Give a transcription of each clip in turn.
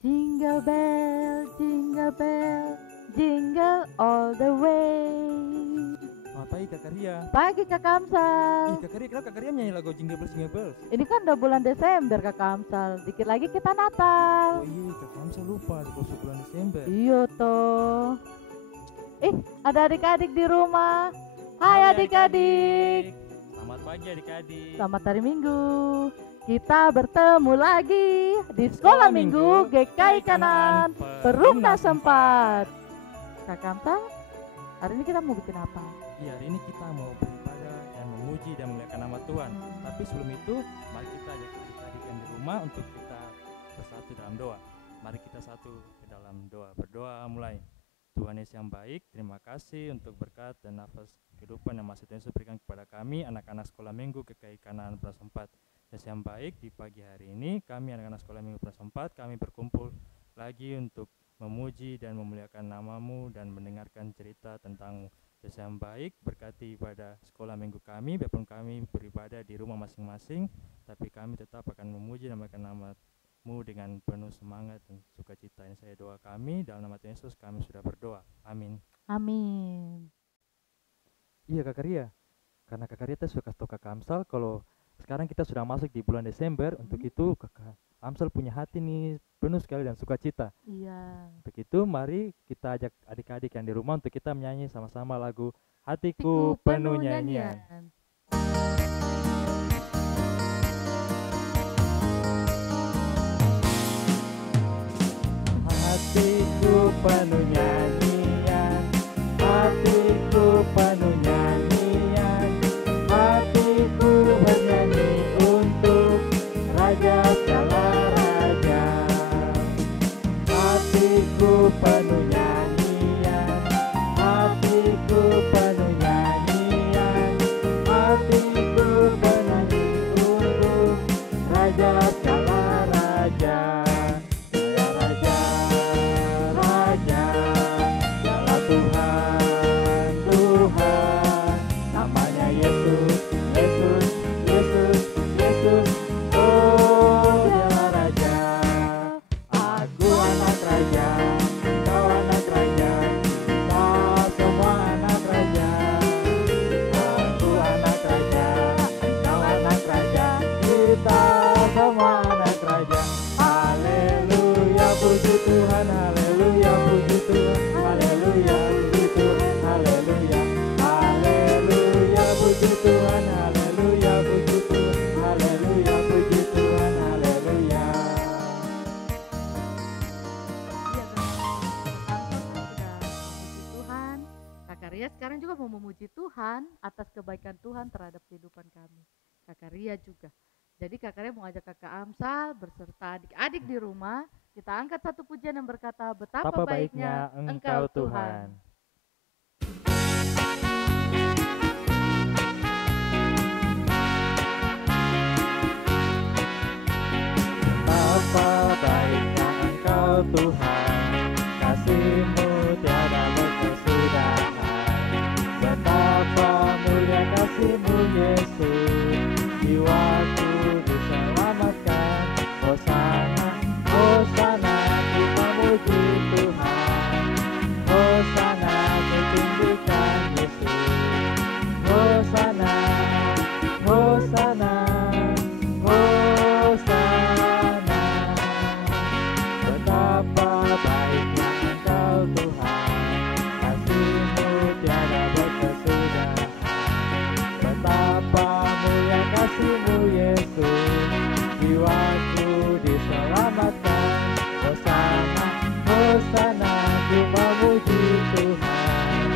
Jingle bell, jingle all the way. Selamat pagi Kak Karya. Pagi Kak Kamsal. Kak Karya, kenapa Kak Karya menyanyi lagu Jingle Bells Jingle Bells? Ini kan udah bulan Desember Kak Kamsal. Dikit lagi kita Natal. Oh iya, Kak Kamsa lupa di bulan Desember. Iya toh. Ada adik-adik di rumah. Hai adik-adik. Selamat pagi adik-adik. Selamat hari Minggu. Kita bertemu lagi di Sekolah Minggu GKI Kanan Perumnas 4. Kak Kamsal, hari ini kita mau bikin apa? Iya, hari ini kita mau beribadah dan memuji dan memuliakan nama Tuhan. Tapi sebelum itu, mari kita ajak adik-adik yang di rumah untuk kita bersatu dalam doa. Mari kita satu ke dalam doa. Berdoa mulai. Tuhan Yesus yang baik, terima kasih untuk berkat dan nafas kehidupan yang masih Tuhan Yesus berikan kepada kami, anak-anak Sekolah Minggu GKI Kanan Perumnas 4. Yesus yang baik, di pagi hari ini kami anak-anak Sekolah Minggu Perumnas 4, kami berkumpul lagi untuk memuji dan memuliakan nama-Mu dan mendengarkan cerita tentang-Mu. Yesus yang baik, berkati pada sekolah minggu kami, biarpun kami beribadah di rumah masing-masing, tapi kami tetap akan memuji dan memuliakan nama-Mu dengan penuh semangat dan sukacita. Ini saya doa kami, dalam nama Tuhan Yesus kami sudah berdoa. Amin. Amin. Iya Kak Karya, karena Kak Karya suka kasih Kak Kamsal kalau sekarang kita sudah masuk di bulan Desember. Untuk itu Kak Kamsal punya hati nih penuh sekali dan sukacita. Iya. Untuk itu mari kita ajak adik-adik yang di rumah untuk kita menyanyi sama-sama lagu Hatiku Penuh Nyanyian. Hatiku penuh nyanyian, hatiku penuh nyanyian, hatiku bernyanyi untuk Raja segala raja. Hatiku penuh nyanyian, hatiku penuh nyanyian, hatiku bernyanyi untuk Raja segala raja. Sekarang juga mau memuji Tuhan atas kebaikan Tuhan terhadap kehidupan kami. Kak Ria juga. Jadi Kak Ria mau ajak Kakak Amsal beserta adik-adik di rumah. Kita angkat satu pujian yang berkata, betapa baiknya Engkau Tuhan. Betapa baiknya Engkau Tuhan, kasih-Mu tiada berkesudahan. Betapa mulia kasih-Mu Yesus, jiwaku diselamatkan. Hosana, Hosana, kita muji Tuhan. Hosana, ketinggikan Yesus. Hosana, Hosana, Hosana. Betapa baiknya Engkau Tuhan, kasih-Mu tiada berkesudahan. Betapa mulia kasih-Mu Yesus, jiwaku diselamatkan. Hosana, Hosana, ku memuji Tuhan.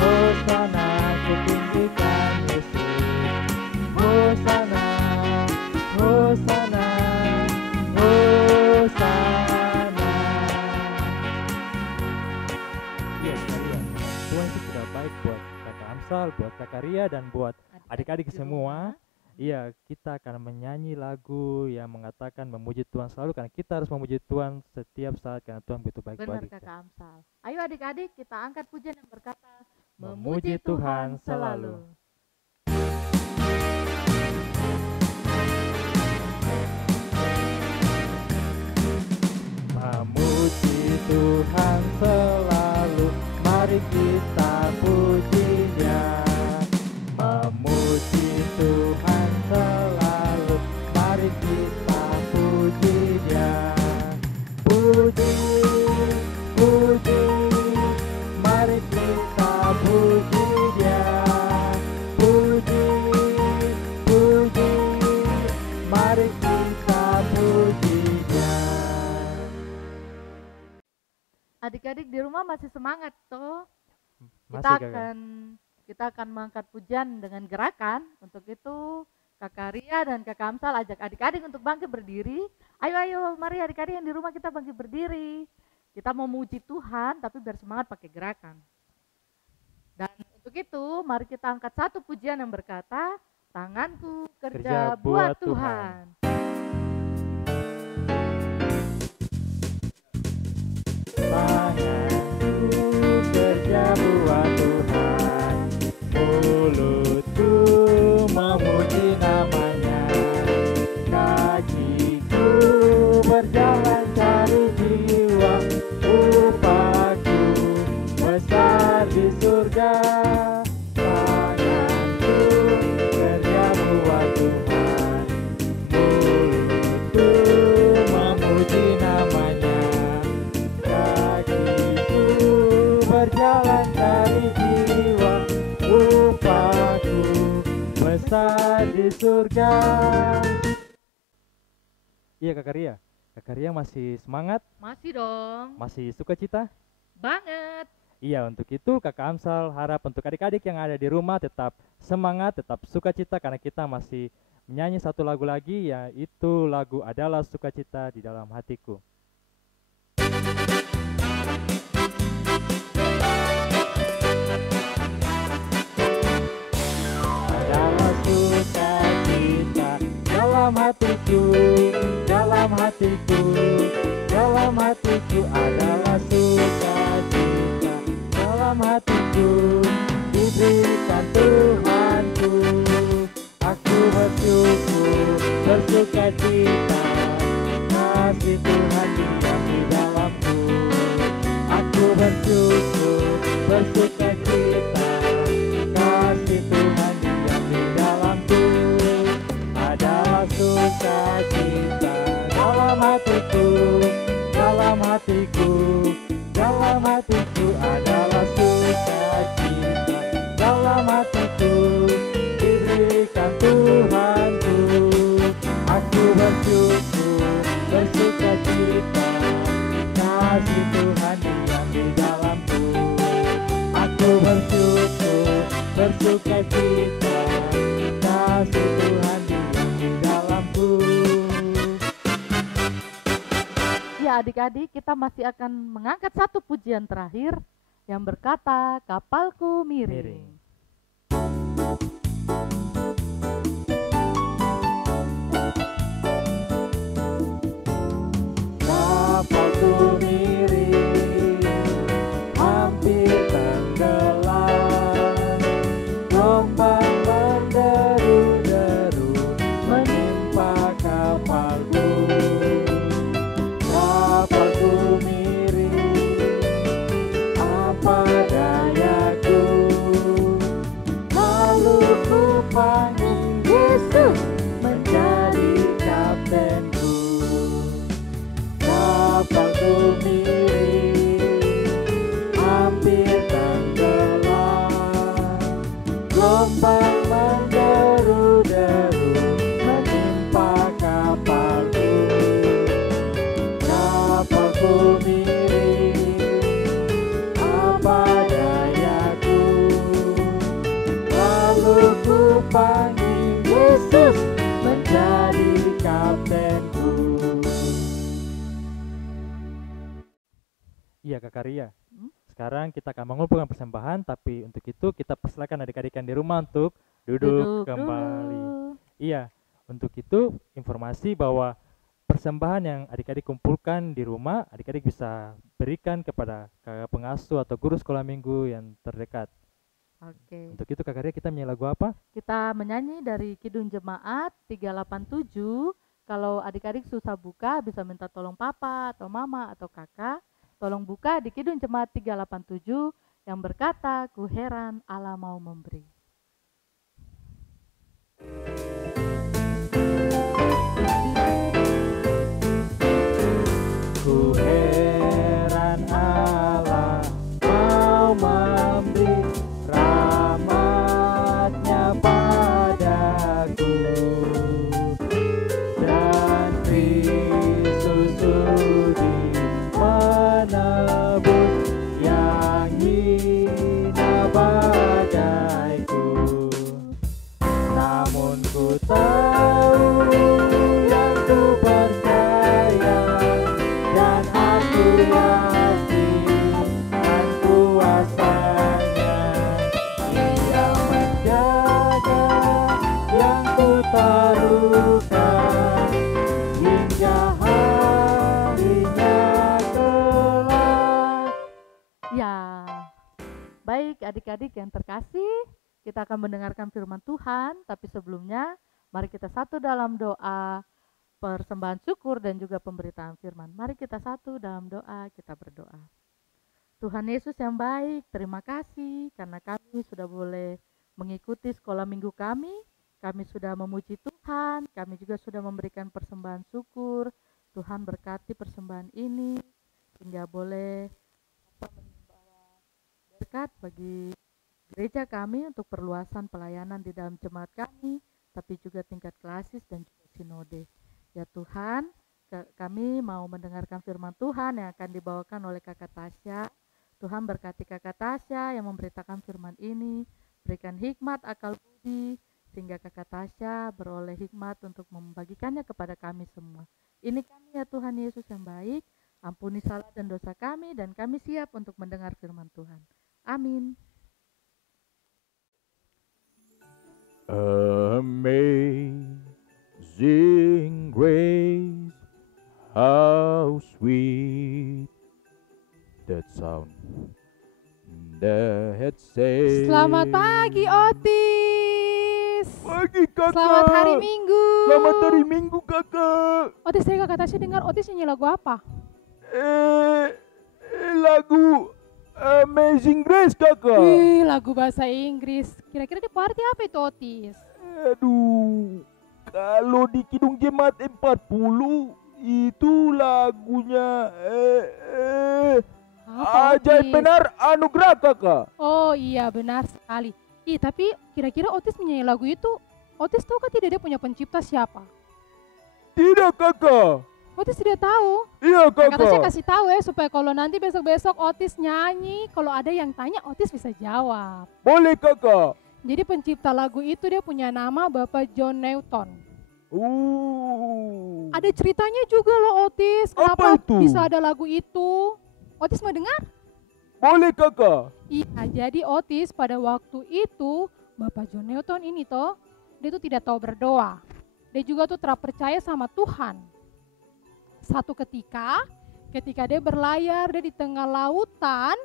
Hosana, ku tinggikan Yesus. Hosana, Hosana, Hosana. Iya, sekalian. Tuhan itu sudah baik buat Kakak Amsal, buat Kak Ria, dan buat adik-adik semua. Iya, kita akan menyanyi lagu yang mengatakan memuji Tuhan selalu, karena kita harus memuji Tuhan setiap saat karena Tuhan begitu baik buat Benar kita. Kakak Amsal. Ayo adik-adik kita angkat pujian yang berkata, Memuji Tuhan selalu. Tuhan selalu, mari kita puji Dia. Memuji Tuhan selalu, mari kita puji Dia. Puji, puji, mari kita puji Dia. Puji, puji, mari kita puji Dia. Adik-adik di rumah masih semangat toh? Masih, Kakak? Kita akan mengangkat pujian dengan gerakan. Untuk itu Kakak Ria dan Kakak Amsal ajak adik-adik untuk bangkit berdiri. Ayo, mari adik-adik yang di rumah kita bangkit berdiri. Kita mau memuji Tuhan tapi biar semangat pakai gerakan. Dan untuk itu mari kita angkat satu pujian yang berkata, tanganku kerja buat Tuhan. Tanganku kerja buat Tuhan, mulutku memuji namanya, kakiku berjalan cari jiwa, upahku besar di surga. Tanganku kerja buat Tuhan, mulutku memuji namanya, kakiku berjalan dari jiwa, upahku besar di surga. Iya Kakak Ria, Kakak Ria masih semangat? Masih dong, Masih sukacita? banget. Iya, untuk itu Kakak Amsal harap untuk adik-adik yang ada di rumah tetap semangat, tetap sukacita, karena kita masih menyanyi satu lagu lagi, yaitu lagu Adalah Sukacita di Dalam Hatiku. Adalah sukacita dalam hatiku, dalam hatiku, dalam hatiku, adalah sukacita dalam hatiku, diberikan Tuhanku. Aku bersyukur, bersukacita, kasih Tuhan diam di dalamku. Aku bersyukur, bersukacita, kasih Tuhan diam di dalamku. Adalah sukacita dalam hatiku, dalam hatiku, dalam hatiku, adalah sukacita dalam hatiku, diberikan Tuhanku. Aku bersyukur, bersukacita, kasih Tuhan diam di dalamku. Aku bersyukur, bersukacita, kasih Tuhan diam di dalamku. Ya adik-adik, kita masih akan mengangkat satu pujian terakhir yang berkata, kapalku miring. Kapalku miring, hampir tenggelam, gelombang menderu-deru menimpa kapalku. Kapalku miring, apa dayaku, lalu ku panggil Yesus menjadi kaptenku. Kapalku miring, hampir tenggelam, gelombang menderu-deru menimpa kapalku. Kapalku miring, apa dayaku, lalu ku panggil Yesus menjadi kaptenku. Iya Kakak Ria, sekarang kita akan mengumpulkan persembahan, tapi untuk itu kita persilakan adik-adik yang di rumah untuk duduk kembali. Dulu. Iya, untuk itu informasi bahwa persembahan yang adik-adik kumpulkan di rumah, adik-adik bisa berikan kepada kakak pengasuh atau guru sekolah minggu yang terdekat. Oke, Untuk itu Kakak Ria, kita menyanyi lagu apa? kita menyanyi dari Kidung Jemaat 387. Kalau adik-adik susah buka, bisa minta tolong papa atau mama atau kakak. Tolong buka di Kidung Jemaat 387 yang berkata, ku heran Allah mau memberi. Ku heran Allah mau memberi rahmat-Nya padaku, dan Kristus sudi menebus yang hina bagaiku. Namun ku tahu yang ku percaya, dan aku yakin akan kuasanya. Ia menjaga yang ku taruhkan hingga harinya kelak. Ya, baik adik-adik yang terkasih, kita akan mendengarkan firman Tuhan, tapi sebelumnya mari kita satu dalam doa persembahan syukur dan juga pemberitaan firman. Mari kita satu dalam doa, kita berdoa. Tuhan Yesus yang baik, terima kasih karena kami sudah boleh mengikuti sekolah minggu kami sudah memuji Tuhan, kami juga sudah memberikan persembahan syukur. Tuhan berkati persembahan ini, sehingga boleh membawa berkat bagi gereja kami untuk perluasan pelayanan di dalam jemaat kami, tapi juga tingkat klasis dan juga sinode. Ya Tuhan, kami mau mendengarkan firman Tuhan yang akan dibawakan oleh Kakak Tasya. Tuhan berkati Kakak Tasya yang memberitakan firman ini, berikan hikmat, akal budi, sehingga Kakak Tasya beroleh hikmat untuk membagikannya kepada kami semua. Ini kami ya Tuhan Yesus yang baik, ampuni salah dan dosa kami, dan kami siap untuk mendengar firman Tuhan. Amin. Amazing grace, how sweet that sound that saved. Selamat pagi Otis. Pagi kakak. Selamat hari Minggu. Selamat hari Minggu kakak. Otis, saya kakak Tasya dengar Otis nyanyi lagu apa? Lagu Amazing Grace kakak. Wih, lagu bahasa Inggris. Kira-kira di party apa itu Otis? Aduh, kalau di Kidung Jemaat 40 itu lagunya Apa, Ajaib Otis? Benar Anugerah kakak. Oh iya, benar sekali. Tapi kira-kira Otis menyanyi lagu itu, Otis tahu kan tidak dia punya pencipta siapa? Tidak kakak. Otis tidak tahu. Iya Kakak Tasya kakak. kasih tahu ya, supaya kalau nanti besok-besok Otis nyanyi, kalau ada yang tanya Otis bisa jawab. Boleh kakak. Jadi pencipta lagu itu dia punya nama Bapak John Newton. Ada ceritanya juga loh Otis, Apa kenapa itu? bisa ada lagu itu. Otis mau dengar? Boleh kakak. Iya, jadi Otis pada waktu itu Bapak John Newton ini toh, dia tuh tidak tahu berdoa. Dia juga tuh terpercaya sama Tuhan. Satu ketika dia berlayar, dia di tengah lautan,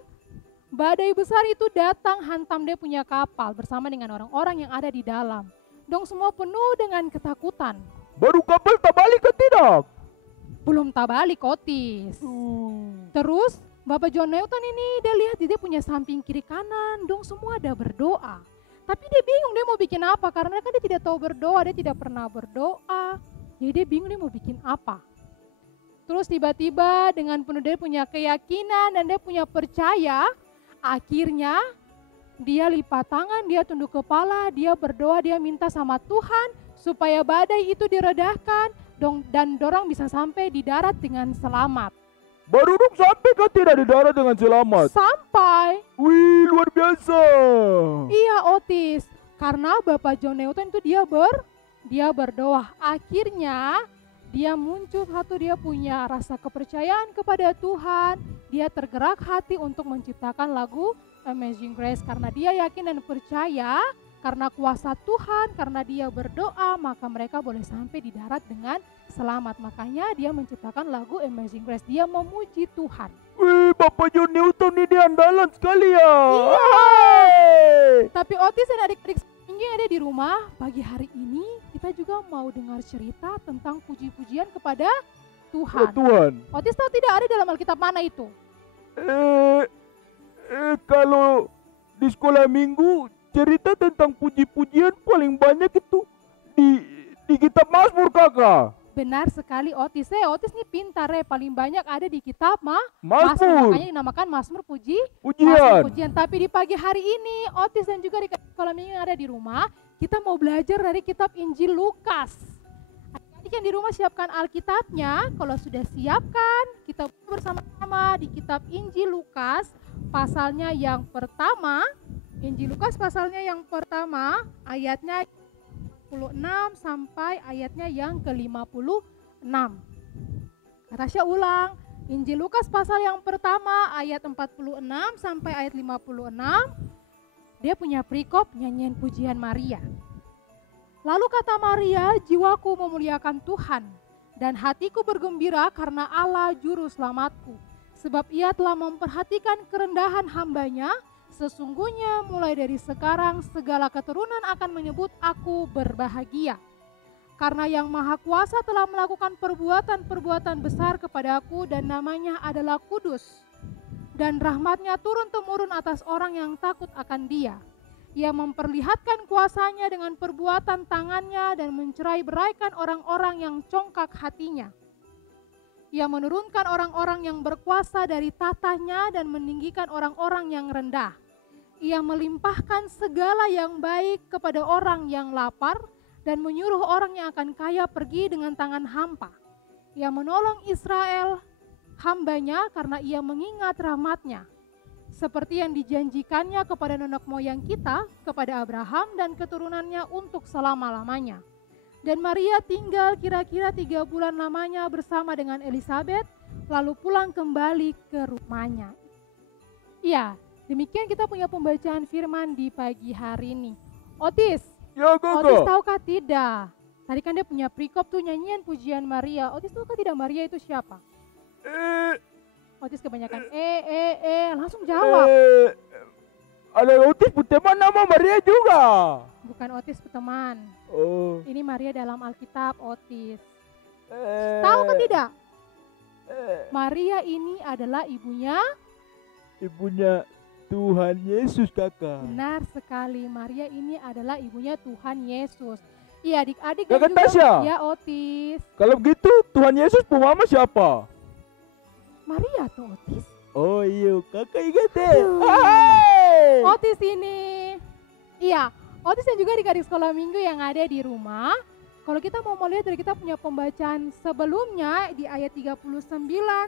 badai besar itu datang hantam dia punya kapal bersama dengan orang-orang yang ada di dalam. Dong semua penuh dengan ketakutan. Baru kapal tak balik ke tidak? Belum tak balik Otis. Terus Bapak John Newton ini dia lihat dia punya samping kiri kanan, dong semua ada berdoa. Tapi dia bingung dia mau bikin apa karena kan dia tidak tahu berdoa, dia tidak pernah berdoa. Jadi dia bingung dia mau bikin apa. Terus tiba-tiba dengan penuh dia punya keyakinan dan dia punya percaya, akhirnya dia lipat tangan, dia tunduk kepala, dia berdoa, dia minta sama Tuhan supaya badai itu diredahkan dan dorang bisa sampai di darat dengan selamat. Baru dong sampai ke tidak di darat dengan selamat. Sampai. Wih, luar biasa. Iya Otis, karena Bapak John Newton itu dia berdoa. Akhirnya dia muncul dia punya rasa kepercayaan kepada Tuhan. Dia tergerak hati untuk menciptakan lagu Amazing Grace karena dia yakin dan percaya karena kuasa Tuhan, karena dia berdoa maka mereka boleh sampai di darat dengan selamat. Makanya dia menciptakan lagu Amazing Grace. Dia memuji Tuhan. Wih, Bapak John Newton ini andalan sekali ya. Iya. Hey. Tapi Otis dan adik-adik yang ada di rumah, pagi hari ini kita juga mau dengar cerita tentang puji-pujian kepada Tuhan. Tuhan. Otis tahu tidak ada dalam Alkitab mana itu? Eh, kalau di sekolah minggu cerita tentang puji-pujian paling banyak itu di kitab Mazmur kakak. Benar sekali Otis. Otis nih pintar paling banyak ada di kitab Mazmur. Mazmur. Makanya dinamakan Mazmur Mazmur Pujian. pujian. Tapi di pagi hari ini Otis dan juga di sekolah minggu yang ada di rumah, kita mau belajar dari kitab Injil Lukas. Adik-adik yang di rumah siapkan Alkitabnya. Kalau sudah siapkan, kita bersama-sama di kitab Injil Lukas pasalnya yang pertama. Injil Lukas pasalnya yang pertama, ayatnya 46 sampai ayatnya yang ke-56. Natasha ulang, Injil Lukas pasal yang pertama ayat 46 sampai ayat 56. Dia punya perikop nyanyian pujian Maria. Lalu kata Maria, jiwaku memuliakan Tuhan dan hatiku bergembira karena Allah juru selamatku. Sebab ia telah memperhatikan kerendahan hambanya. Sesungguhnya mulai dari sekarang segala keturunan akan menyebut aku berbahagia. Karena yang Maha Kuasa telah melakukan perbuatan-perbuatan besar kepadaku dan namanya adalah kudus. Dan rahmatnya turun-temurun atas orang yang takut akan dia. Ia memperlihatkan kuasanya dengan perbuatan tangannya dan mencerai-beraikan orang-orang yang congkak hatinya. Ia menurunkan orang-orang yang berkuasa dari tatahnya dan meninggikan orang-orang yang rendah. Ia melimpahkan segala yang baik kepada orang yang lapar dan menyuruh orang yang akan kaya pergi dengan tangan hampa. Ia menolong Israel hambanya karena ia mengingat rahmatnya. Seperti yang dijanjikannya kepada nenek moyang kita, kepada Abraham dan keturunannya untuk selama-lamanya. Dan Maria tinggal kira-kira 3 bulan lamanya bersama dengan Elisabet, lalu pulang kembali ke rumahnya. Iya. Demikian kita punya pembacaan firman di pagi hari ini. Otis, Ya Otis kakak. tahukah tidak? Tadi kan dia punya perikop tuh nyanyian pujian Maria. Otis tahukah tidak Maria itu siapa? Otis kebanyakan langsung jawab. Ada Otis teman nama Maria juga. Bukan Otis teman. Oh. Ini Maria dalam Alkitab Otis. Tahukah tidak? Maria ini adalah ibunya. Tuhan Yesus kakak. Benar sekali, Maria ini adalah ibunya Tuhan Yesus. Iya adik-adik dan Kakak juga Tasya. ya Otis. Kalau begitu Tuhan Yesus mama siapa? Maria tuh Otis. Oh iya kakak ingat deh. Aduh. Hai. Otis ini. Iya, Otis dan juga adik-adik sekolah minggu yang ada di rumah. Kalau kita mau melihat dari kita punya pembacaan sebelumnya di ayat 39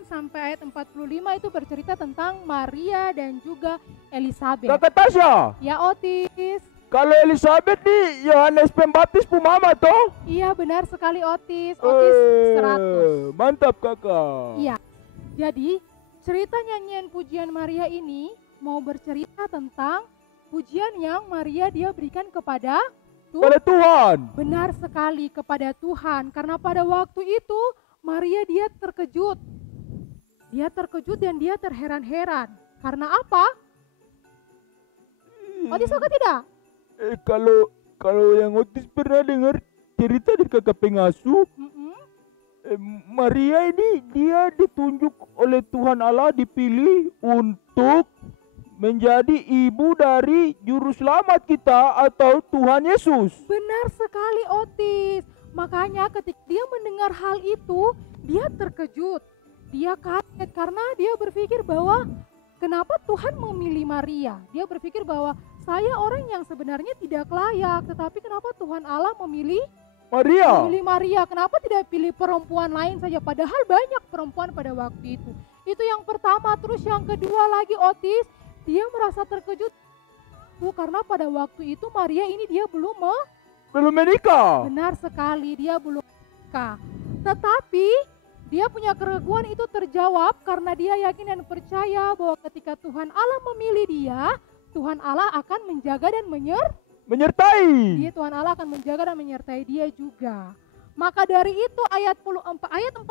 sampai ayat 45 itu bercerita tentang Maria dan juga Elisabet. Kakak Tasya. Ya Otis. Kalau Elisabet nih Yohanes Pembaptis mama toh? Iya benar sekali Otis. Otis 100. Mantap kakak. Iya. Jadi cerita nyanyian pujian Maria ini mau bercerita tentang pujian yang Maria dia berikan kepada Pada Tuhan. Benar sekali kepada Tuhan. Karena pada waktu itu Maria dia terkejut. Dia terkejut dan dia terheran-heran. Karena apa? Otis tahu tidak? Kalau yang Otis pernah dengar cerita dari kakak pengasuh, Maria ini dia ditunjuk oleh Tuhan Allah, dipilih untuk menjadi ibu dari juru selamat kita atau Tuhan Yesus. Benar sekali Otis. Makanya ketika dia mendengar hal itu, dia terkejut. Dia kaget karena dia berpikir bahwa kenapa Tuhan memilih Maria. Dia berpikir bahwa saya orang yang sebenarnya tidak layak, tetapi kenapa Tuhan Allah memilih Maria? Kenapa tidak pilih perempuan lain saja? Padahal banyak perempuan pada waktu itu. Itu yang pertama. Terus yang kedua lagi Otis, dia merasa terkejut karena pada waktu itu Maria ini dia belum menikah. Benar sekali, dia belum menikah. Tetapi dia punya keraguan itu terjawab karena dia yakin dan percaya bahwa ketika Tuhan Allah memilih dia, Tuhan Allah akan menjaga dan menyertai. Tuhan Allah akan menjaga dan menyertai dia juga. Maka dari itu ayat 46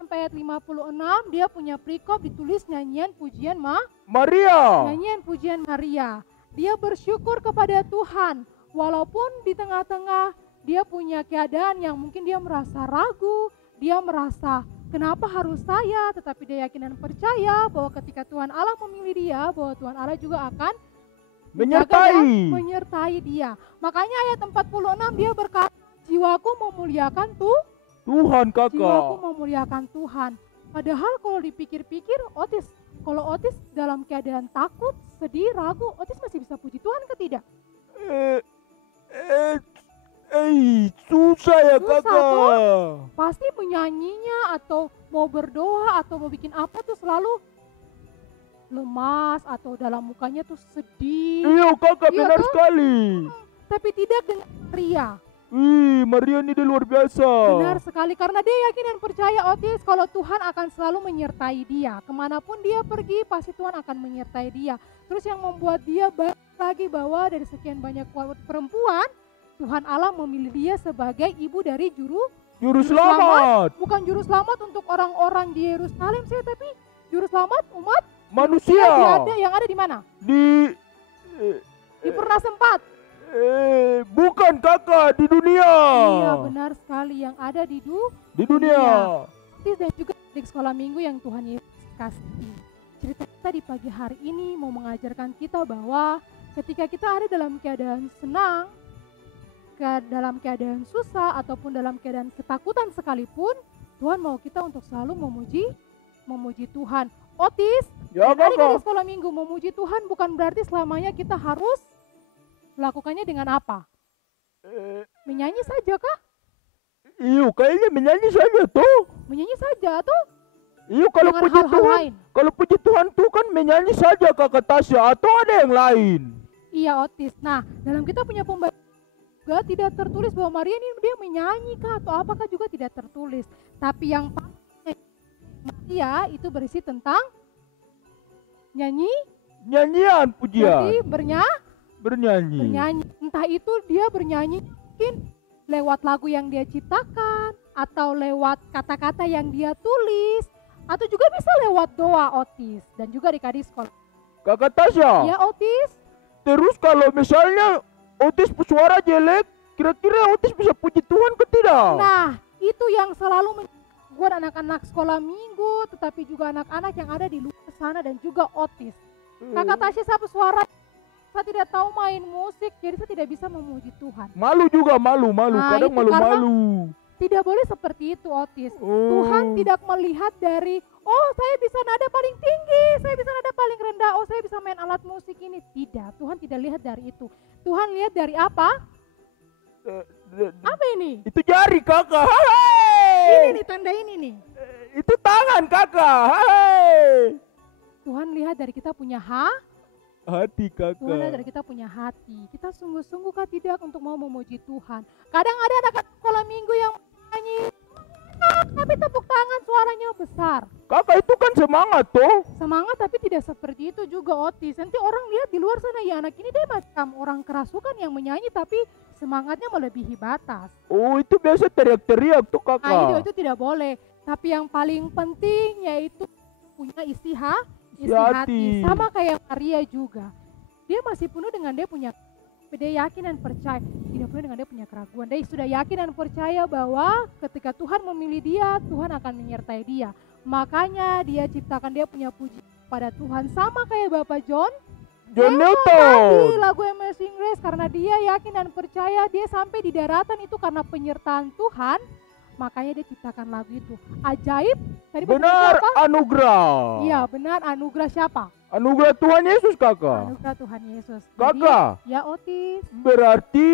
sampai ayat 56 dia punya perikop ditulis nyanyian pujian Maria. Nyanyian pujian Maria. Dia bersyukur kepada Tuhan walaupun di tengah-tengah dia punya keadaan yang mungkin dia merasa ragu, dia merasa kenapa harus saya? Tetapi dia yakin dan percaya bahwa ketika Tuhan Allah memilih dia, bahwa Tuhan Allah juga akan menjaga dan menyertai dia. Makanya ayat 46 dia berkata, jiwaku memuliakan Tuhan, Kakak. jiwaku memuliakan Tuhan. Padahal kalau dipikir-pikir, kalau Otis dalam keadaan takut, sedih, ragu, Otis masih bisa puji Tuhan ke tidak? Susah ya, Susah, Kakak. Pasti menyanyinya atau mau berdoa atau mau bikin apa tuh selalu lemas atau dalam mukanya tuh sedih. Iya, Kakak, Iya, benar toh? sekali. Tapi tidak dengan Maria. Wih, Maria ini dia luar biasa. Benar sekali, karena dia yakin dan percaya Otis kalau Tuhan akan selalu menyertai dia. Kemanapun dia pergi, pasti Tuhan akan menyertai dia. Terus yang membuat dia lagi bahwa dari sekian banyak perempuan, Tuhan Allah memilih dia sebagai ibu dari Juru selamat. bukan juru selamat untuk orang-orang di Yerusalem sih, tapi juru selamat umat Manusia. yang ada di mana? Di Di Pernas 4. bukan, Kakak, di dunia. Iya, benar sekali, yang ada di dunia. Dan juga di sekolah minggu yang Tuhan Yesus kasih. Cerita kita di pagi hari ini mau mengajarkan kita bahwa ketika kita ada dalam keadaan senang, dalam keadaan susah, ataupun dalam keadaan ketakutan sekalipun, Tuhan mau kita untuk selalu memuji Tuhan. Otis, Ya, adik-adik di Kakak. sekolah minggu, memuji Tuhan bukan berarti selamanya kita harus melakukannya dengan apa? Menyanyi saja kah? Iya, kayaknya menyanyi saja tuh. Menyanyi saja atau Iya, kalau dengan puji hal-hal Tuhan, lain? kalau puji Tuhan tuh kan menyanyi saja, Kakak Tasya, atau ada yang lain? Iya, Otis. Nah, dalam kita punya pembahasan juga tidak tertulis bahwa Maria ini dia menyanyi kah atau apakah juga tidak tertulis. Tapi yang pasti Maria itu berisi tentang Nyanyian berarti pujian. Bernyanyi. bernyanyi. Entah itu dia bernyanyi mungkin lewat lagu yang dia ciptakan atau lewat kata-kata yang dia tulis atau juga bisa lewat doa, Otis, dan juga adik-adik sekolah. Kakak Tasya. Ya, Otis. Terus kalau misalnya Otis suara jelek, kira-kira Otis bisa puji Tuhan ke tidak? Nah, itu yang selalu buat anak-anak sekolah minggu, tetapi juga anak-anak yang ada di luar sana dan juga Otis. Kakak Tasya satu suara, saya tidak tahu main musik, jadi saya tidak bisa memuji Tuhan. Malu juga, malu. Nah, Kadang itu malu-malu. Tidak boleh seperti itu, Otis. Oh. Tuhan tidak melihat dari, oh saya bisa nada paling tinggi, saya bisa nada paling rendah, oh saya bisa main alat musik ini. Tidak, Tuhan tidak lihat dari itu. Tuhan lihat dari apa? Apa ini? Itu jari, Kakak. Ini Hai. nih, tanda ini nih. Itu tangan, Kakak. Hai. Tuhan lihat dari kita punya Hati, Tuhan lihat dari Kakak. kita punya hati. Kita sungguh-sungguh kah tidak untuk mau memuji Tuhan? Kadang ada anak sekolah minggu yang nyanyi, tapi tepuk tangan suaranya besar. Kakak itu kan semangat tuh. Semangat tapi tidak seperti itu juga, Otis. Nanti orang lihat di luar sana, ya anak ini dia macam orang kerasukan yang menyanyi tapi semangatnya melebihi batas. Oh, itu biasa teriak-teriak tuh, Nah, Kakak. itu tidak boleh. Tapi yang paling penting yaitu punya isi hati. hati. Sama kayak Maria juga. Dia masih penuh dengan dia punya, dia yakin dan percaya. Tidak penuh dengan dia punya keraguan. Dia sudah yakin dan percaya bahwa ketika Tuhan memilih dia, Tuhan akan menyertai dia. Makanya dia ciptakan dia punya puji pada Tuhan. Sama kayak Bapak John John di Newton. lagu Amazing Grace, karena dia yakin dan percaya dia sampai di daratan itu karena penyertaan Tuhan, makanya dia ciptakan lagu itu. Ajaib, tadi Benar, siapa? anugerah. Iya benar, anugerah siapa? Anugerah Tuhan Yesus, Kakak. Anugerah Tuhan Yesus. Jadi, Kakak, ya Otis, berarti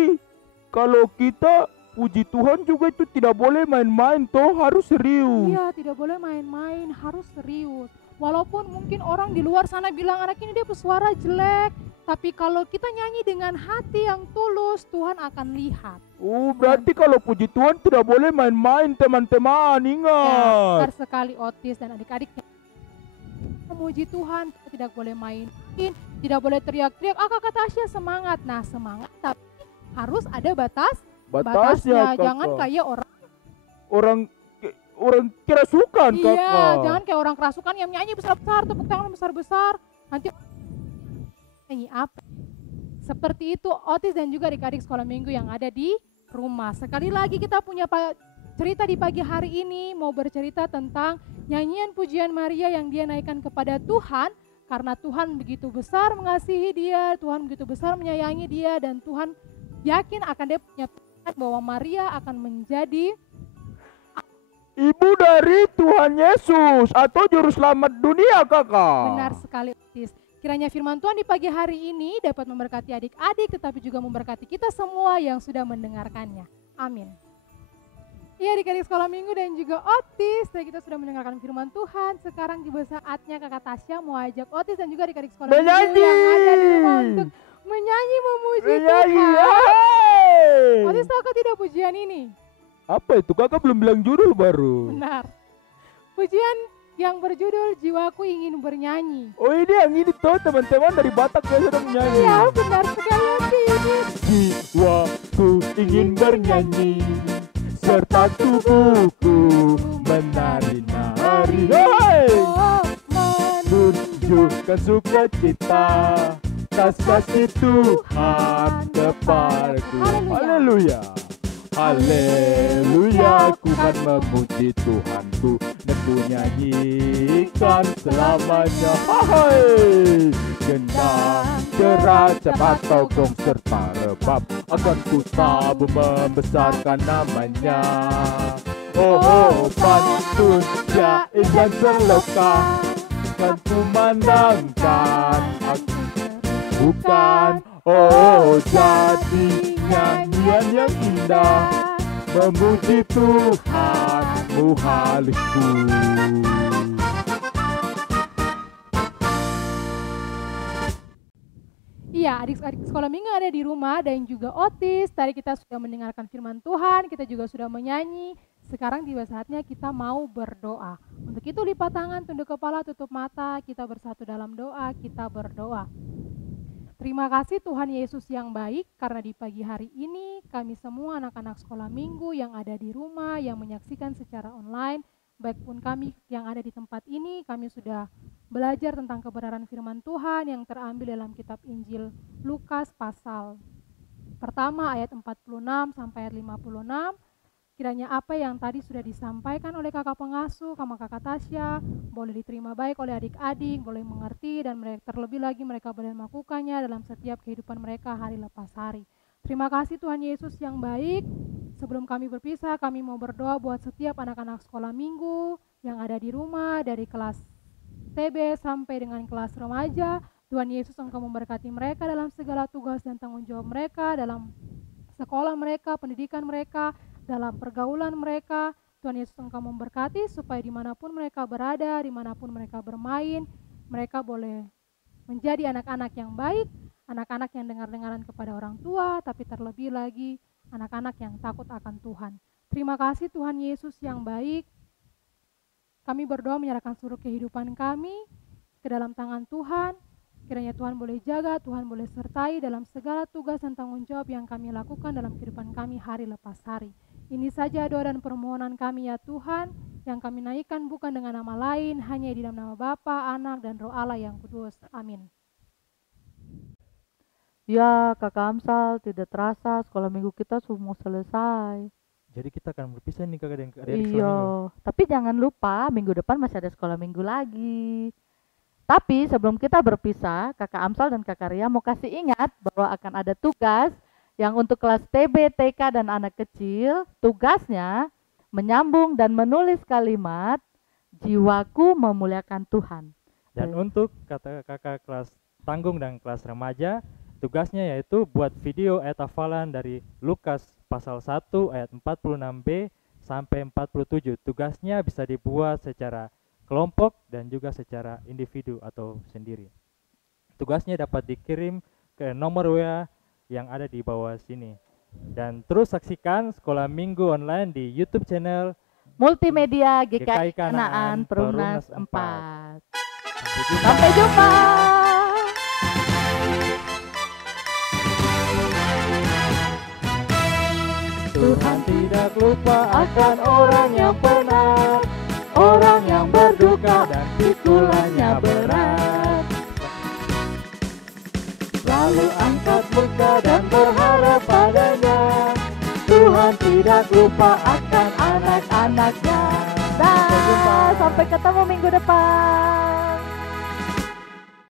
kalau kita puji Tuhan juga itu tidak boleh main-main toh, harus serius. iya tidak boleh main-main, harus serius. Walaupun mungkin orang di luar sana bilang anak ini dia bersuara jelek, tapi kalau kita nyanyi dengan hati yang tulus, Tuhan akan lihat. Oh, berarti kalau puji Tuhan tidak boleh main-main, teman-teman. Ya, Ingat. benar sekali Otis dan adik-adik. Memuji Tuhan, kita tidak boleh main, tidak boleh teriak-teriak. Kakak Tasya semangat. Nah semangat, tapi harus ada batasnya. Batasnya, Jangan Kakak. kayak Orang kerasukan, iya, Kakak. jangan kayak orang kerasukan yang nyanyi besar-besar, tepuk tangan besar-besar. Nanti nyanyi apa? Seperti itu Otis dan juga adik-adik sekolah minggu yang ada di rumah. Sekali lagi kita punya cerita di pagi hari ini mau bercerita tentang nyanyian pujian Maria yang dia naikkan kepada Tuhan karena Tuhan begitu besar mengasihi dia, Tuhan begitu besar menyayangi dia, dan Tuhan yakin akan dia punya pilihan bahwa Maria akan menjadi Ibu dari Tuhan Yesus atau juru selamat dunia, Kakak. benar sekali, Otis. Kiranya firman Tuhan di pagi hari ini dapat memberkati adik-adik tetapi juga memberkati kita semua yang sudah mendengarkannya. Amin. Iya, adik-adik sekolah minggu dan juga Otis, tadi kita sudah mendengarkan firman Tuhan. Sekarang juga saatnya Kakak Tasya mau ajak Otis dan juga adik-adik sekolah minggu yang ada di rumah untuk menyanyi memuji Tuhan. Hey. Otis, tahu tidak pujian ini? Apa itu? Kakak belum bilang judul baru. Benar. Pujian yang berjudul Jiwaku Ingin Bernyanyi. Oh, ini yang ini tuh teman-teman dari Batak yang sedang menyanyi. Iya, benar sekali, Otis. Jiwaku ingin bernyanyi serta tubuhku menari-nari. Hey! Oh, Tunjukkan sukacita kasih Tuhan kepadaku. Haleluya. Haleluya, ku kan memuji Tuhanku dan ku nyanyikan selamanya. Hai, gendang, derajat atau gong serta rebab akan ku tabu membesarkan namanya. Oh, pantun, jain dan selokan kan ku mandangkan aku bukan. Oh, jadi nyanyian yang indah memuji Tuhanmu, haleluya. Iya, adik-adik sekolah minggu ada di rumah dan juga Otis. Tadi kita sudah mendengarkan firman Tuhan, kita juga sudah menyanyi. Sekarang tiba saatnya kita mau berdoa. Untuk itu lipat tangan, tunduk kepala, tutup mata, kita bersatu dalam doa, kita berdoa. Terima kasih Tuhan Yesus yang baik, karena di pagi hari ini kami semua anak-anak sekolah minggu yang ada di rumah, yang menyaksikan secara online, baik pun kami yang ada di tempat ini, kami sudah belajar tentang kebenaran firman Tuhan yang terambil dalam kitab Injil Lukas pasal pertama ayat 46 sampai ayat 56. Kiranya apa yang tadi sudah disampaikan oleh kakak pengasuh, sama kakak Tasya, boleh diterima baik oleh adik-adik, boleh mengerti, dan mereka terlebih lagi mereka boleh melakukannya dalam setiap kehidupan mereka hari lepas hari. Terima kasih Tuhan Yesus yang baik. Sebelum kami berpisah, kami mau berdoa buat setiap anak-anak sekolah minggu yang ada di rumah, dari kelas TB sampai dengan kelas remaja. Tuhan Yesus Engkau memberkati mereka dalam segala tugas dan tanggung jawab mereka, dalam sekolah mereka, pendidikan mereka, dalam pergaulan mereka. Tuhan Yesus Engkau memberkati supaya dimanapun mereka berada, dimanapun mereka bermain, mereka boleh menjadi anak-anak yang baik, anak-anak yang dengar-dengaran kepada orang tua, tapi terlebih lagi anak-anak yang takut akan Tuhan. Terima kasih Tuhan Yesus yang baik. Kami berdoa menyerahkan seluruh kehidupan kami ke dalam tangan Tuhan. Kiranya Tuhan boleh jaga, Tuhan boleh sertai dalam segala tugas dan tanggung jawab yang kami lakukan dalam kehidupan kami hari lepas hari. Ini saja doa dan permohonan kami ya Tuhan, yang kami naikkan bukan dengan nama lain, hanya di dalam nama Bapa, Anak, dan Roh Allah yang kudus. Amin. Ya, Kakak Amsal, tidak terasa sekolah minggu kita semua selesai. Jadi kita akan berpisah nih kakak dan adik-adik sekolah Iya, minggu. tapi jangan lupa minggu depan masih ada sekolah minggu lagi. Tapi sebelum kita berpisah, Kakak Amsal dan Kakak Ria mau kasih ingat bahwa akan ada tugas yang untuk kelas TB, TK, dan anak kecil. Tugasnya menyambung dan menulis kalimat jiwaku memuliakan Tuhan. Dan untuk kakak kelas tanggung dan kelas remaja, tugasnya yaitu buat video ayat hafalan dari Lukas pasal 1 ayat 46b sampai 47. Tugasnya bisa dibuat secara kelompok dan juga secara individu atau sendiri. Tugasnya dapat dikirim ke nomor WA yang ada di bawah sini. Dan terus saksikan sekolah minggu online di YouTube channel Multimedia GKI GKI Kanaan Perumnas 4. Sampai jumpa. Tuhan tidak lupa akan orang yang benar, orang yang berduka dan pikulannya berat. Lalu angkat muka dan berharap padanya. Tuhan tidak lupa akan anak Sampai ketemu minggu depan.